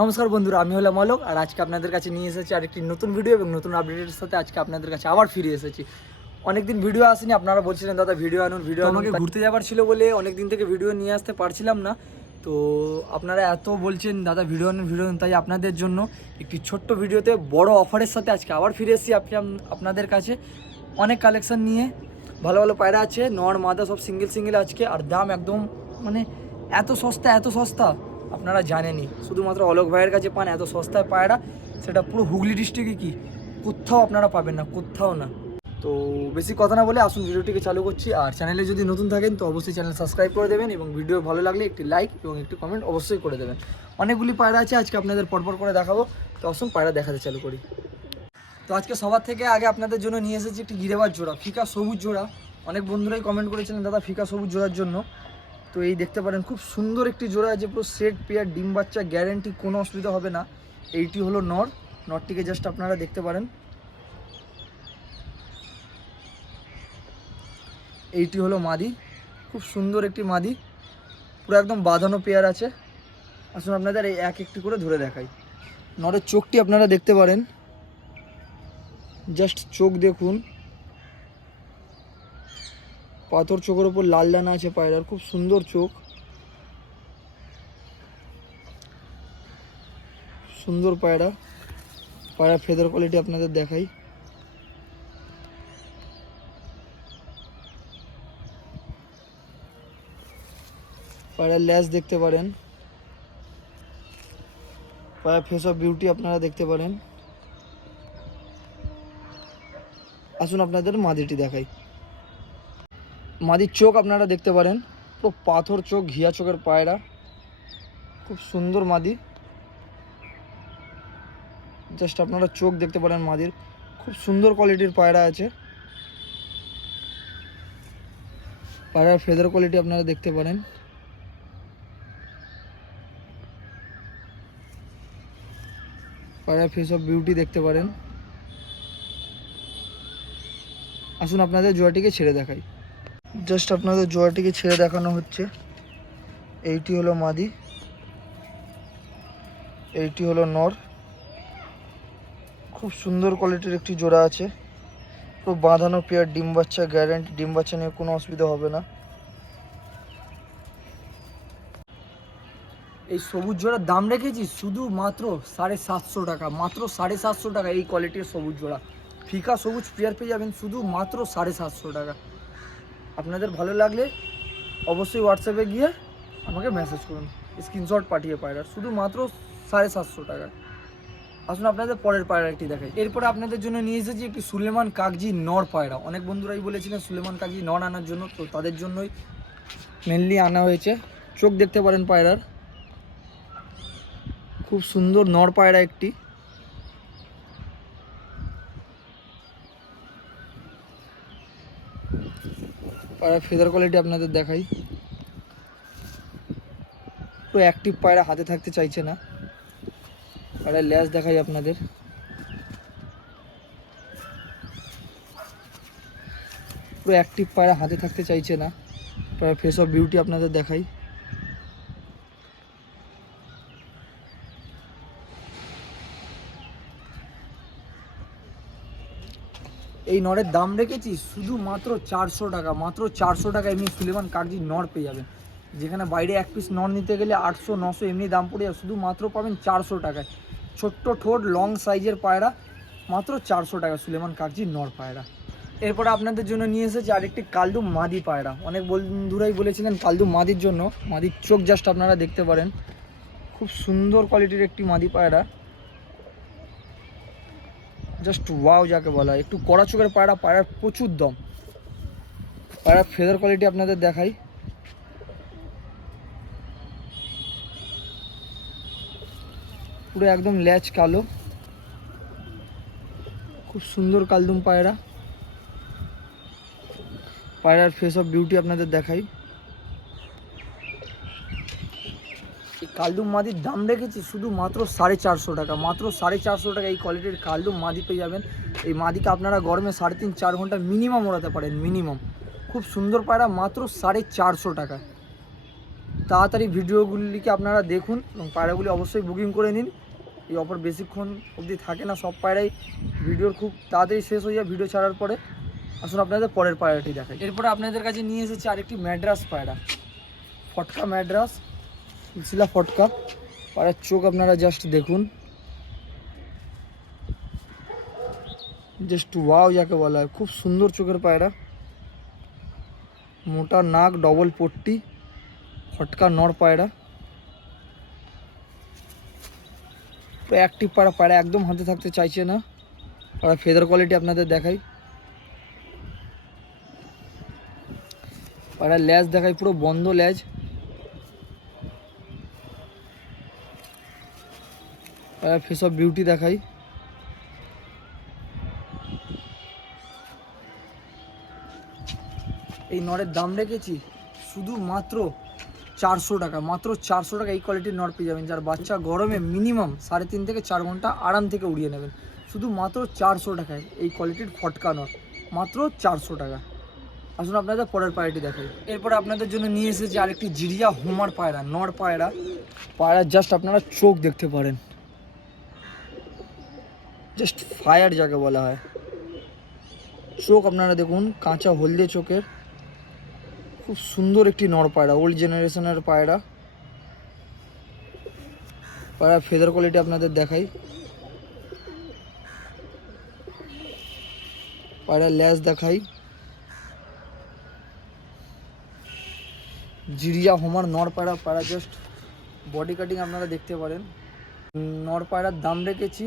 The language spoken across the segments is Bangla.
নমস্কার বন্ধুরা আমি হলাম অলোক আর আজকে আপনাদের কাছে নিয়ে এসেছি আরেকটি নতুন ভিডিও এবং নতুন আপডেটের সাথে আজকে আপনাদের কাছে আবার ফিরে এসেছি। অনেকদিন ভিডিও আসেনি আপনারা বলছিলেন দাদা ভিডিও আনুন ভিডিও আমাকে ঘুরতে যাবার ছিল বলে অনেক দিন থেকে ভিডিও নিয়ে আসতে পারছিলাম না। তো আপনারা এত বলছেন দাদা ভিডিও আনুন ভিডিও আনুন। তাই আপনাদের জন্য একটি ছোট্ট ভিডিওতে বড় অফারের সাথে আজকে আবার ফিরে এসেছি আপনি আপনাদের কাছে। অনেক কালেকশন নিয়ে ভালো ভালো পায়রা আছে নর মাদা সব সিঙ্গেল সিঙ্গেল আজকে। আর দাম একদম মানে এত সস্তা এত সস্তা। আপনারা জানেনই। শুধুমাত্র অলোক ভাইয়ের কাছে পান, এত সস্তায় পায়রা, সেটা পুরো হুগলি ডিস্ট্রিক্টে কি? কোথাও আপনারা পাবেন না, কোথাও না। তো বেশি কথা না বলে আসুন ভিডিওটিকে চালু করছি। আর চ্যানেলে যদি নতুন থাকেন, তো অবশ্যই চ্যানেল সাবস্ক্রাইব করে দেবেন এবং ভিডিও ভালো লাগলে একটি লাইক এবং একটি কমেন্ট অবশ্যই করে দেবেন। অনেকগুলি পায়রা আছে, আজকে আপনাদের পরপর করে দেখাবো। তো আসুন পায়রা দেখাতে চালু করি। তো আজকে সবার থেকে আগে আপনাদের জন্য নিয়ে এসেছি একটি গিরেবার জোড়া, ফিকা সবুজ জোড়া। অনেক বন্ধুরাই কমেন্ট করেছিলেন, দাদা, ফিকা সবুজ জোড়ার জন্য। তো এই দেখতে পারেন, খুব সুন্দর একটি জোড়া আছে, পুরো সেট পেয়ার ডিম বাচ্চা গ্যারেন্টি কোনো অসুবিধা হবে না। এইটি হলো নর, নরটিকে জাস্ট আপনারা দেখতে পারেন। এইটি হলো মাদি, খুব সুন্দর একটি মাদি। পুরো একদম বাঁধানো পেয়ার আছে। আসুন আপনাদের এই এক একটি করে ধরে দেখাই। নরের চোখটি আপনারা দেখতে পারেন। জাস্ট চোখ দেখুন। পাথর চোখের ওপর লাল দানা আছে পায়রার খুব সুন্দর চোখ। সুন্দর পায়রা। পায়রা ফেদার কোয়ালিটি আপনাদের দেখাই। পায়রার ল্যাস দেখতে পারেন। পায়রা ফেস অফ বিউটি আপনারা দেখতে পারেন। আসুন আপনাদের মাদিটি দেখাই। মাদির চোখ আপনারা দেখতে পারেন। পুরো পাথর চোখ, ঘিয়া চোখের পায়রা। খুব সুন্দর মাদি জাস্ট আপনারা চোখ দেখতে পারেন মাদির। খুব সুন্দর কোয়ালিটির পায়রা আছে। পায়রার ফেদার কোয়ালিটি আপনারা দেখতে পারেন। পায়রার ফেস অফ বিউটি দেখতে পারেন। আসুন আপনাদের জোয়াটিকে ছেড়ে দেখাই। জাস্ট আপনাদের জোয়াটিকে ছেড়ে দেখানো হচ্ছে। এইটি হলো মাদি। এইটি হলো নর। খুব সুন্দর কোয়ালিটির একটি জোড়া আছে। পুরো বাঁধানো পেয়ার ডিম বাচ্চা গ্যারেন্টি ডিম বাচ্চা নিয়ে কোনো অসুবিধা হবে না। এই সবুজ জোড়ার দাম রেখেছি শুধু মাত্র সাড়ে সাতশো টাকা। মাত্র সাড়ে সাতশো টাকা এই কোয়ালিটির সবুজ জোড়া। ফিকা সবুজ পেয়ার পেয়ে যাবেন শুধু মাত্র সাড়ে সাতশো টাকা। আপনাদের ভালো লাগলে অবশ্যই হোয়াটসঅ্যাপে গিয়ে আমাকে মেসেজ করুন। স্ক্রিনশট পাঠিয়ে পায়রার। শুধু মাত্র সাড়ে সাতশো টাকা। আসুন আপনাদের পরের পায়রাটি দেখাই। এরপরে আপনাদের জন্য নিয়ে এসেছি একটি সুলেমান কাগজি নর পায়রা। অনেক বন্ধুরাই বলেছিলেন সুলেমান কাগজি নর আনার জন্য, তো তাদের জন্যই মেনলি আনা হয়েছে। চোখ দেখতে পারেন পায়রার। খুব সুন্দর নর পায়রা একটি। পায়রা ফেদার কোয়ালিটি আপনাদের দেখাই। পুরো অ্যাক্টিভ পায়রা হাতে থাকতে চাইছে না। পায়রা ল্যাস দেখাই আপনাদের। পুরো অ্যাক্টিভ পায়রা হাতে থাকতে চাইছে না। পায়রা ফেস অফ বিউটি আপনাদের দেখাই। এই নরের দাম রেখেছি শুধু মাত্র চারশো টাকা, মাত্র চারশো টাকা এমনি সুলেমান কাগজি নর পেয়ে যাবেন। যেখানে বাইরে এক পিস নর নিতে গেলে আটশো, নশো এমনি দাম পড়ে যাবে শুধু মাত্র পাবেন চারশো টাকায়। ছোট্ট ঠোঁট লং সাইজের পায়রা, মাত্র চারশো টাকা সুলেমান কাগজি নর পায়রা। এরপরে আপনাদের জন্য নিয়ে এসেছি আরেকটি কালদু মাদি পায়রা। অনেক বন্ধুরাই বলেছিলেন কালদু মাদির জন্য, মাদির চোখ জাস্ট আপনারা দেখতে পারেন। খুব সুন্দর কোয়ালিটির একটি মাদি পায়রা। জাস্ট ওয়াও যাকে বলা হয়। একটু কড়া চোখের পায়রা পায়রার প্রচুর দম। পায়রার ফেদার কোয়ালিটি আপনাদের দেখাই। পুরো একদম ল্যাচ কালো। খুব সুন্দর কালদুম পায়রা। পায়রার ফেস অফ বিউটি আপনাদের দেখাই। কালদুম মাদির দাম রেখেছি শুধু মাত্র সাড়ে চারশো টাকা। মাত্র সাড়ে চারশো টাকা এই কোয়ালিটির কালদুম মাদি পেয়ে যাবেন। এই মাদিকে আপনারা গরমে সাড়ে তিন, চার ঘণ্টা মিনিমাম ওড়াতে পারেন মিনিমাম খুব সুন্দর পায়রা, মাত্র সাড়ে চারশো টাকা। তাড়াতাড়ি ভিডিওগুলিকে আপনারা দেখুন এবং পায়রাগুলি অবশ্যই বুকিং করে নিন। এই অফার বেশিক্ষণ অবধি থাকে না, সব পায়রাই ভিডিওর খুব তাড়াতাড়ি শেষ হয়ে যায় ভিডিও ছাড়ার পরে। আসুন আপনাদের পরের পায়রাটি দেখাই। এরপরে আপনাদের কাছে নিয়ে এসেছে আরেকটি ম্যাড্রাস পায়রা। ফটকা ম্যাড্রাস। সিলসিলা ফটকা। পায়রার চোখ আপনারা জাস্ট দেখুন। জাস্ট ওয়াও যাকে বলা হয় খুব সুন্দর চোখের পায়রা। মোটা নাক ডবল পট্টি, ফটকা নর পায়রা। অ্যাক্টিভ পায়রা পায়রা একদম হাতে থাকতে চাইছে না। পায়রা ফেদার কোয়ালিটি আপনাদের দেখাই। পায়রা ল্যাজ দেখাই, পুরো বন্ধ ল্যাজ ফেস অফ বিউটি দেখাই। এই নরের দাম রেখেছি শুধু মাত্র চারশো টাকা। মাত্র চারশো টাকা এই কোয়ালিটির নর পেয়ে যাবেন। যার বাচ্চা গরমে মিনিমাম সাড়ে তিন থেকে চার ঘণ্টা আরাম থেকে উড়িয়ে নেবেন। শুধু মাত্র চারশো টাকায় এই কোয়ালিটির ফটকা নর মাত্র চারশো টাকা। আসুন আপনাদের পরের পায়রাটি দেখাই। এরপরে আপনাদের জন্য নিয়ে এসেছি আরেকটি জিরিয়া হোমার পায়রা নর পায়রা। পায়রা জাস্ট আপনারা চোখ দেখতে পারেন। জাস্ট ফায়ার যাকে বলা হয়। চোখ আপনারা দেখুন, কাঁচা হলদে চোখের। খুব সুন্দর একটি নর পায়রা ওল্ড জেনারেশনের পায়রা। পায়রা ফেদার কোয়ালিটি আপনাদের দেখাই। পায়রা ল্যাস দেখাই। জিরিয়া হোমার নর পায়রা পায়রা জাস্ট বডি কাটিং আপনারা দেখতে পারেন। নর পায়রার দাম রেখেছি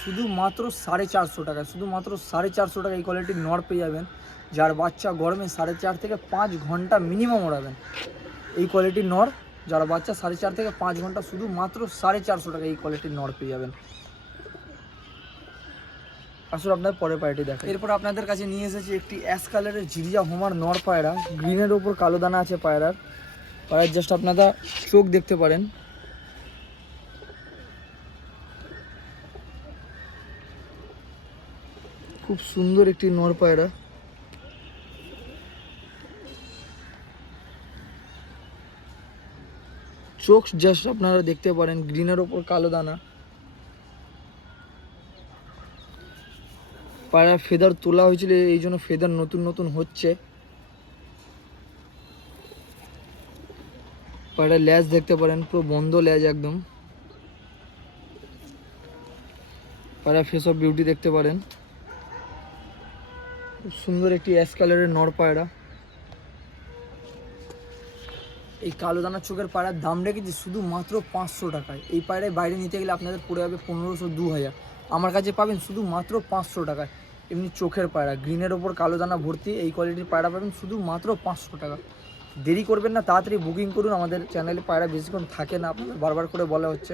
শুধুমাত্র সাড়ে চারশো টাকা, শুধুমাত্র সাড়ে চারশো টাকা এই কোয়ালিটির নর পেয়ে যাবেন। যার বাচ্চা গরমে সাড়ে চার থেকে পাঁচ ঘণ্টা মিনিমাম ওড়াবেন। এই কোয়ালিটির নর, যার বাচ্চা সাড়ে চার থেকে পাঁচ ঘণ্টা শুধু মাত্র সাড়ে চারশো টাকা এই কোয়ালিটির নর পেয়ে যাবেন। আসলে আপনার পরের পায়রাটি দেখা এরপর আপনাদের কাছে নিয়ে এসেছি একটি অ্যাশ কালারের জিরিয়া হোমার নর পায়রা। গ্রিনের ওপর কালো দানা আছে পায়রার। পায়রার জাস্ট আপনারা চোখ দেখতে পারেন। খুব সুন্দর একটি নর পায়রা। চোখ জাস্ট আপনারা দেখতে পারেন গ্রিনের ওপর কালো দানা। পায়রা ফেদার তোলা হয়েছিল, এই জন্য ফেদার নতুন নতুন হচ্ছে। পায়রা ল্যাজ দেখতে পারেন, পুরো বন্ধ ল্যাজ একদম। পায়রা ফেস অফ বিউটি দেখতে পারেন। খুব সুন্দর একটি অ্যাশ কালারের নর পায়রা। এই কালো দানার চোখের পায়রার দাম রেখেছি শুধু মাত্র পাঁচশো টাকায়। এই পায়রায় বাইরে নিতে গেলে আপনাদের পড়ে যাবে পনেরোশো দু হাজার। আমার কাছে পাবেন শুধু মাত্র পাঁচশো টাকায়। এমনি চোখের পায়রা, গ্রিনের ওপর কালো দানা ভর্তি এই কোয়ালিটির পায়রা পাবেন শুধু মাত্র পাঁচশো টাকা। দেরি করবেন না, তাড়াতাড়ি বুকিং করুন, আমাদের চ্যানেলে পায়রা বেশিক্ষণ থাকে না, আপনাদের বারবার করে বলা হচ্ছে।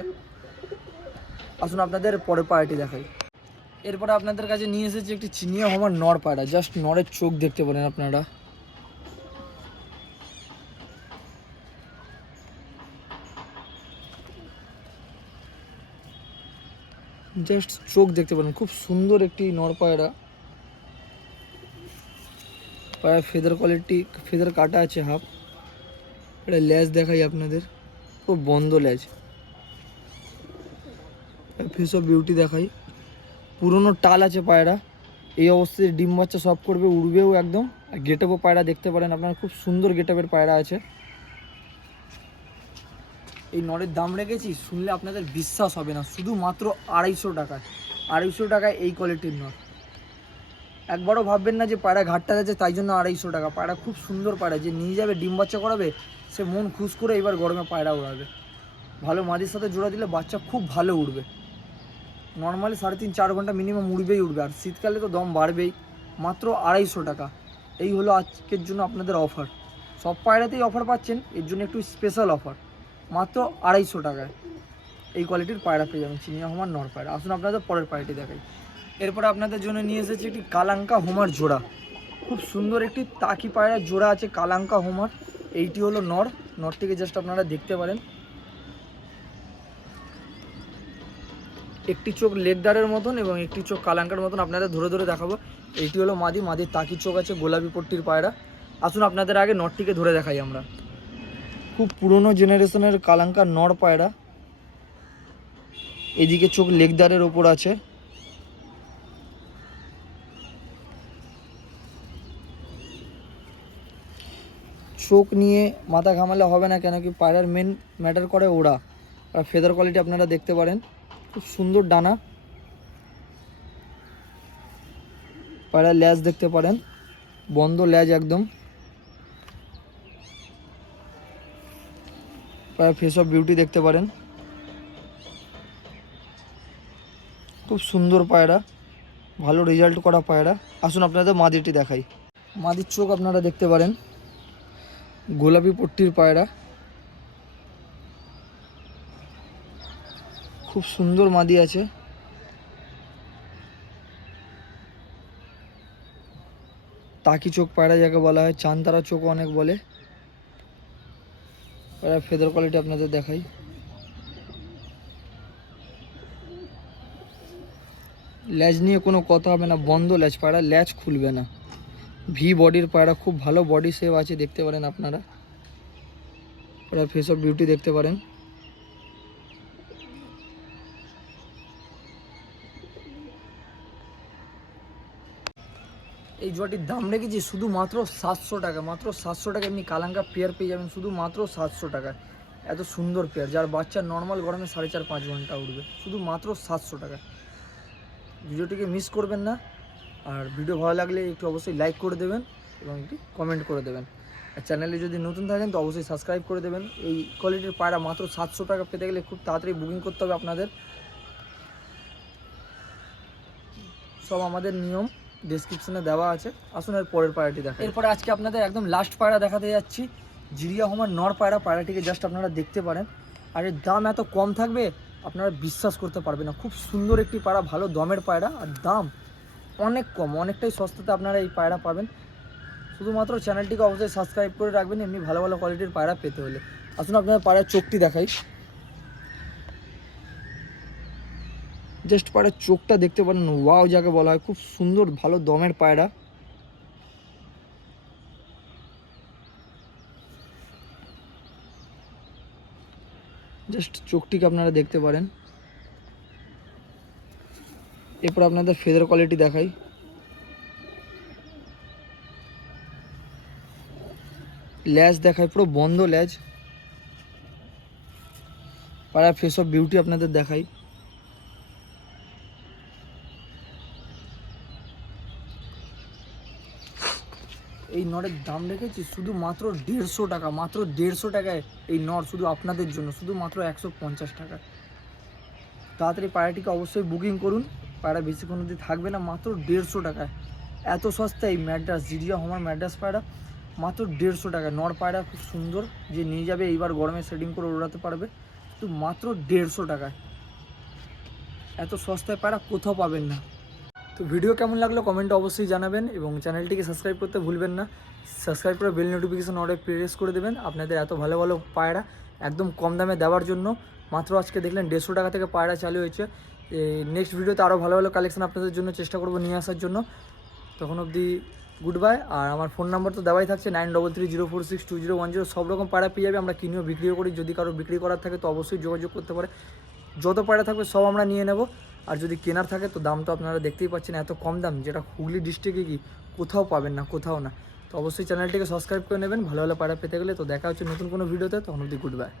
আসুন আপনাদের পরের পায়রাটি দেখাই। এরপরে আপনাদের কাছে নিয়ে এসেছি একটি চিনিয়া হমার নর পায়রা। জাস্ট নরের চোখ দেখতে পারেন আপনারা। জাস্ট চোখ দেখতে পারেন, খুব সুন্দর একটি নর পায়রা। পায়রা ফেদার কোয়ালিটি ফেদার কাটা আছে হাফ এটা ল্যাজ দেখাই আপনাদের, খুব বন্ধ ল্যাজ। ফেস অফ বিউটি দেখাই। পুরনো টাল আছে পায়রা। এই অবস্থায় ডিম বাচ্চা সব করবে, উড়বেও একদম। আর গেটআপও পায়রা দেখতে পারেন আপনার, খুব সুন্দর গেটআপের পায়রা আছে। এই নরের দাম রেখেছি, শুনলে আপনাদের বিশ্বাস হবে না, শুধুমাত্র আড়াইশো টাকায়। আড়াইশো টাকায় এই কোয়ালিটির নর। একবারও ভাববেন না যে পায়রা ঘাটটা যাচ্ছে তাই জন্য আড়াইশো টাকা। পায়রা খুব সুন্দর পায়রা, যে নিয়ে যাবে, ডিম বাচ্চা করাবে, সে মন খুশ করে এবার গরমে পায়রা উড়াবে। ভালো মাদির সাথে জোড়া দিলে বাচ্চা খুব ভালো উড়বে। নর্মালি সাড়ে তিন, চার ঘণ্টা মিনিমাম উঠবেই উঠবে আর শীতকালে তো দম বাড়বেই। মাত্র আড়াইশো টাকা। এই হলো আজকের জন্য আপনাদের অফার সব পায়রাতেই অফার পাচ্ছেন, এর জন্য একটু স্পেশাল অফার মাত্র আড়াইশো টাকায়। এই কোয়ালিটির পায়রা পেয়ে যাবেন, চিনিয়া হোমার নর পায়রা। আসুন আপনাদের পরের পায়রাটি দেখাই। এরপরে আপনাদের জন্য নিয়ে এসেছি একটি কালাঙ্কা হোমার জোড়া। খুব সুন্দর একটি তাকি পায়রা জোড়া আছে কালাঙ্কা হোমার। এইটি হলো নর। নর থেকে জাস্ট আপনারা দেখতে পারেন। একটি চোখ লেগদারের মতন এবং একটি চোখ কালাঙ্কার মতন আপনাদের ধরে ধরে দেখাবো। এইটি হলো মাদি, মাদির তাকির চোখ আছে, গোলাপি পট্টির পায়রা। আসুন আপনাদের আগে নটটিকে ধরে দেখাই আমরা। খুব পুরনো জেনারেশনের কালাঙ্কার নর পায়রা। এদিকে চোখ লেগদারের ওপর আছে। চোখ নিয়ে মাথা ঘামালে হবে না কেন কি পায়রার মেন ম্যাটার করে ওরা। আর ফেদার কোয়ালিটি আপনারা দেখতে পারেন। খুব সুন্দর ডানা। পায়রার ল্যাজ দেখতে পারেন। বন্ধ ল্যাজ একদম। পায়রা ফেস অফ বিউটি দেখতে পারেন। খুব সুন্দর পায়রা। ভালো রেজাল্ট করা পায়রা। আসুন আপনাদের মাদিটি দেখাই। মাদির চোখ আপনারা দেখতে পারেন। গোলাপি পট্টির পায়রা। খুব সুন্দর মাদি আছে। তাকি চোখ পায়রা যাকে বলা হয়, চানতারা চোখ অনেক বলে। ফেদার কোয়ালিটি আপনাদের দেখাই। ল্যাচ নিয়ে কোনো কথা হবে না, বন্ধ ল্যাচ পায়রা ল্যাচ খুলবে না। ভি বডির পায়রা, খুব ভালো বডি শেপ আছে, দেখতে পারেন আপনারা। ফেস অফ বিউটি দেখতে পারেন। এই জোয়াটির দাম রেখেছি শুধুমাত্র সাতশো টাকা। মাত্র সাতশো টাকা এমনি কালাঙ্কা পেয়ার পেয়ে যাবেন শুধুমাত্র সাতশো টাকা। এত সুন্দর পেয়ার, যার বাচ্চা নর্মাল গরমে সাড়ে চার পাঁচ ঘণ্টা উঠবে। শুধু মাত্র সাতশো টাকা। ভিডিওটিকে মিস করবেন না। আর ভিডিও ভালো লাগলে একটু অবশ্যই লাইক করে দেবেন এবং একটি কমেন্ট করে দেবেন। আর চ্যানেলে যদি নতুন থাকেন তো অবশ্যই সাবস্ক্রাইব করে দেবেন। এই কোয়ালিটির পায়রা মাত্র সাতশো টাকা পেতে গেলে খুব তাড়াতাড়ি বুকিং করতে হবে আপনাদের। সব আমাদের নিয়ম। ডেসক্রিপশনে দেওয়া আছে। আসুন এর পরের পায়রাটি দেখা এরপরে আজকে আপনাদের একদম লাস্ট পায়রা দেখাতে যাচ্ছি। জিরিয়া হোমার নর পায়রা পায়রাটিকে জাস্ট আপনারা দেখতে পারেন। আর এর দাম এত কম থাকবে, আপনারা বিশ্বাস করতে পারবেন না। খুব সুন্দর একটি পায়রা ভালো দমের পায়রা, আর দাম অনেক কম। অনেকটাই সস্তাতে আপনারা এই পায়রা পাবেন। শুধুমাত্র চ্যানেলটিকে অবশ্যই সাবস্ক্রাইব করে রাখবেন, এমনি ভালো ভালো কোয়ালিটির পায়রা পেতে হলে। আসুন আপনাদের পায়রার চোখটি দেখাই। জাস্ট পায়রার চোখটা দেখতে পারেন ওয়াও যাকে বলা হয়, খুব সুন্দর, ভালো দমের পায়রা। জাস্ট চোখটিকে আপনারা দেখতে পারেন। এরপর আপনাদের ফেদার কোয়ালিটি দেখাই। ল্যাজ দেখায় পুরো বন্ধ ল্যাজ। পাড়া ফেস অফ বিউটি আপনাদের দেখাই। এই নরের দাম রেখেছি শুধু মাত্র দেড়শো টাকা, মাত্র দেড়শো টাকায় এই নর শুধু আপনাদের জন্য শুধু মাত্র একশো পঞ্চাশ টাকা। তাড়াতাড়ি পায়রাটিকে অবশ্যই বুকিং করুন পায়রা বেশিক্ষণ অবধি থাকবে না, মাত্র দেড়শো টাকায়। এত সস্তা এই ম্যাড্রাস, জিরিয়া হোমার ম্যাড্রাস পায়রা মাত্র দেড়শো টাকা নর পায়রা খুব সুন্দর, যে নিয়ে যাবে এইবার গরমে সেটিং করে ওড়াতে পারবে তো মাত্র দেড়শো টাকায়। এত সস্তায় পায়রা কোথাও পাবেন না। তো ভিডিও কেমন লাগল কমেন্টে অবশ্যই জানাবেন এবং চ্যানেলটিকে সাবস্ক্রাইব করতে ভুলবেন না। সাবস্ক্রাইব করে বেল নোটিফিকেশন অর্ডার প্রেস করে দেবেন আপনাদের এত ভালো ভালো পায়রা একদম কম দামে দেওয়ার জন্য। মাত্র আজকে দেখলেন দেড়শো টাকা থেকে পায়রা চালু হয়েছে। নেক্সট ভিডিওতে আরও ভালো ভালো কালেকশন আপনাদের জন্য চেষ্টা করব নিয়ে আসার জন্য। তখন অবধি গুড বাই আর আমার ফোন নাম্বার তো দেওয়াই থাকছে nine double three zero four six two zero one zero সব রকম পায়রা পেয়ে যাবে, আমরা কিনেও বিক্রিও করি। যদি কারও বিক্রি করার থাকে তো অবশ্যই যোগাযোগ করতে পারে। যত পায়রা থাকবে সব আমরা নিয়ে নেব। আর যদি কেনার থাকে, তো দাম তো আপনারা দেখতেই পাচ্ছেন, এত কম দাম। যেটা হুগলি ডিস্ট্রিক্টে কি কোথাও পাবেন না, কোথাও না। তো অবশ্যই চ্যানেলটিকে সাবস্ক্রাইব করে নেবেন, ভালো ভালো পাড়া পেতে গেলে। তো দেখা হচ্ছে নতুন কোনো ভিডিওতে তখন অবধি গুড বাই